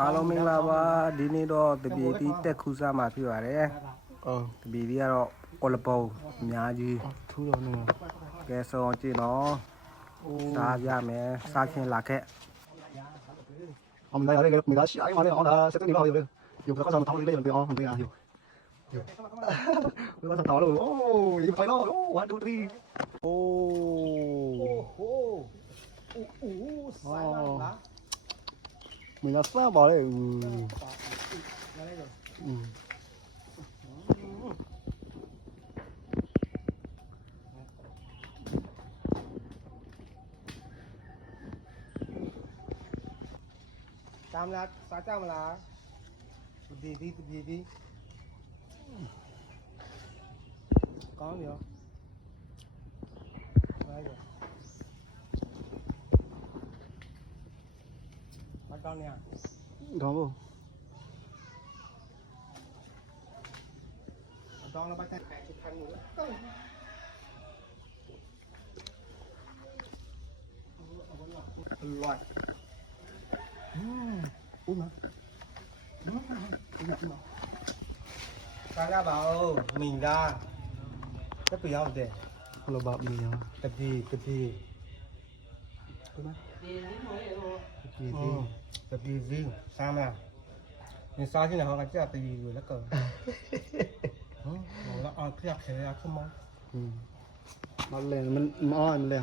အားလုံးမင်္ဂလာပါဒီနေ့တော့တပြေတီးတက်ခူးစားမှာဖြစ်ပါတယ်တပြေတီးကတော့ကောလပုံအများကြီးထူးတော့နေကဲဆိုအောင်ကြည့်နော်စားကြမယ်စားခင်လာခဲ့我们大家这个没得洗，哎妈的，这这里好有的，有个啥汤里的哦，对啊有，有个啥汤了哦，有快乐哦，1 2 3，哦，哦，没得啥嘛嘞，ตามละสาเจ้ามาละดีดีดีดีကောင်းပြီရောဘာလဲမကောင်းနေရ搞不，တောင်းแล้วไปแต่ชุดพันหมูต้องอร่อยอุ้มนะစားရပါဦးမိန်သားတက်ပြအောင်တဲ့ ဟလိုဘာမီယာ တပြေတပြေ 对吗？တပြေစီစားမလား你စားခြင်းနဲ့ဟောကကြာတပြေလို့လည်းကောဟမ်ဟောလာအောင်ခက်ခဲရခမောမလဲမအော်မလဲ